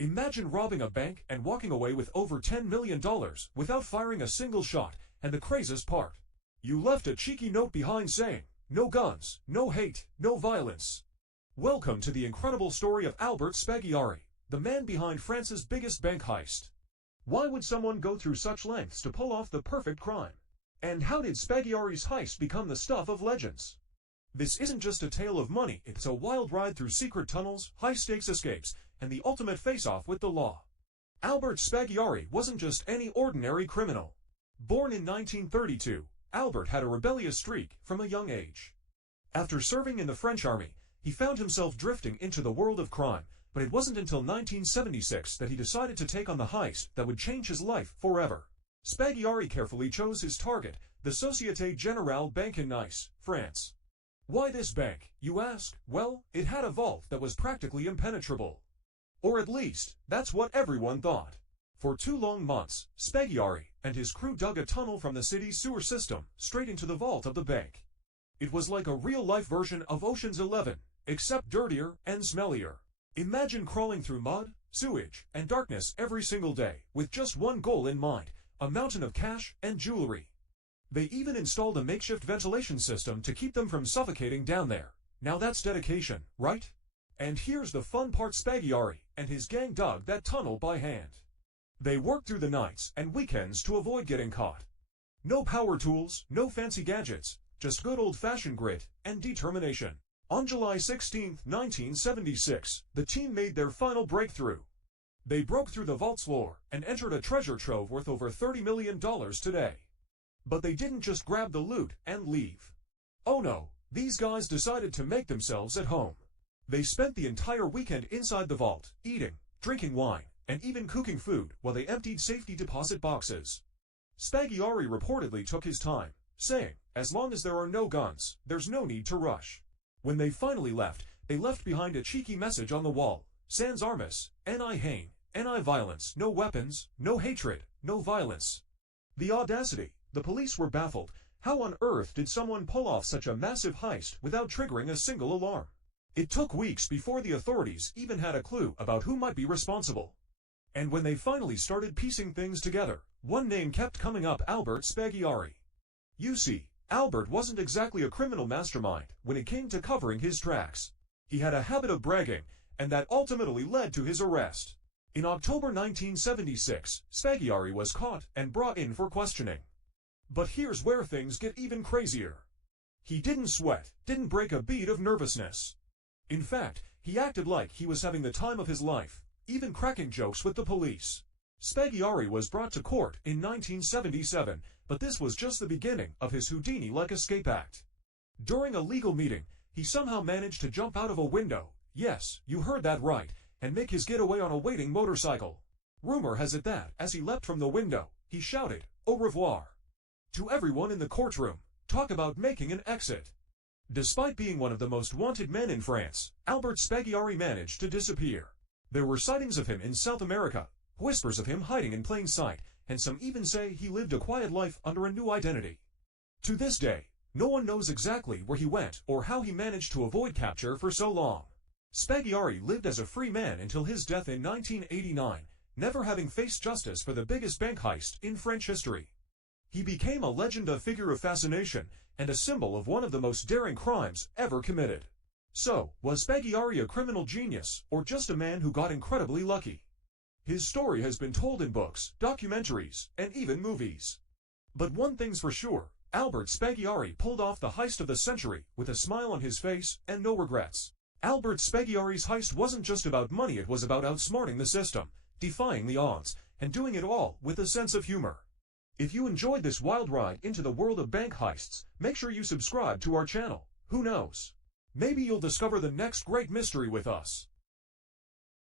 Imagine robbing a bank and walking away with over $10 million without firing a single shot, and the craziest part. You left a cheeky note behind saying, "No guns, no hate, no violence." Welcome to the incredible story of Albert Spaggiari, the man behind France's biggest bank heist. Why would someone go through such lengths to pull off the perfect crime? And how did Spaggiari's heist become the stuff of legends? This isn't just a tale of money, it's a wild ride through secret tunnels, high-stakes escapes, and the ultimate face-off with the law. Albert Spaggiari wasn't just any ordinary criminal. Born in 1932, Albert had a rebellious streak from a young age. After serving in the French army, he found himself drifting into the world of crime, but it wasn't until 1976 that he decided to take on the heist that would change his life forever. Spaggiari carefully chose his target, the Société Générale Bank in Nice, France. Why this bank, you ask? Well, it had a vault that was practically impenetrable. Or at least, that's what everyone thought. For 2 long months, Spaggiari and his crew dug a tunnel from the city's sewer system straight into the vault of the bank. It was like a real-life version of Ocean's 11, except dirtier and smellier. Imagine crawling through mud, sewage, and darkness every single day, with just one goal in mind, a mountain of cash and jewelry. They even installed a makeshift ventilation system to keep them from suffocating down there. Now that's dedication, right? And here's the fun part: Spaggiari and his gang dug that tunnel by hand. They worked through the nights and weekends to avoid getting caught. No power tools, no fancy gadgets, just good old-fashioned grit and determination. On July 16, 1976, the team made their final breakthrough. They broke through the vault's floor and entered a treasure trove worth over $30 million today. But they didn't just grab the loot and leave. Oh no, these guys decided to make themselves at home. They spent the entire weekend inside the vault, eating, drinking wine, and even cooking food while they emptied safety deposit boxes. Spaggiari reportedly took his time, saying, "As long as there are no guns, there's no need to rush." When they finally left, they left behind a cheeky message on the wall: "Sans armes, ni haine, ni violence, no weapons, no hatred, no violence." The audacity! The police were baffled. How on earth did someone pull off such a massive heist without triggering a single alarm? It took weeks before the authorities even had a clue about who might be responsible. And when they finally started piecing things together, one name kept coming up: Albert Spaggiari. You see, Albert wasn't exactly a criminal mastermind when it came to covering his tracks. He had a habit of bragging, and that ultimately led to his arrest. In October 1976, Spaggiari was caught and brought in for questioning. But here's where things get even crazier. He didn't sweat, didn't break a beat of nervousness. In fact, he acted like he was having the time of his life, even cracking jokes with the police. Spaggiari was brought to court in 1977, but this was just the beginning of his Houdini-like escape act. During a legal meeting, he somehow managed to jump out of a window, yes, you heard that right, and make his getaway on a waiting motorcycle. Rumor has it that, as he leapt from the window, he shouted, "Au revoir," to everyone in the courtroom. Talk about making an exit. Despite being one of the most wanted men in France, Albert Spaggiari managed to disappear. There were sightings of him in South America, whispers of him hiding in plain sight, and some even say he lived a quiet life under a new identity. To this day, no one knows exactly where he went or how he managed to avoid capture for so long. Spaggiari lived as a free man until his death in 1989, never having faced justice for the biggest bank heist in French history. He became a legend, a figure of fascination, and a symbol of one of the most daring crimes ever committed. So, was Spaggiari a criminal genius, or just a man who got incredibly lucky? His story has been told in books, documentaries, and even movies. But one thing's for sure, Albert Spaggiari pulled off the heist of the century with a smile on his face and no regrets. Albert Spaggiari's heist wasn't just about money, it was about outsmarting the system, defying the odds, and doing it all with a sense of humor. If you enjoyed this wild ride into the world of bank heists, make sure you subscribe to our channel. Who knows? Maybe you'll discover the next great mystery with us.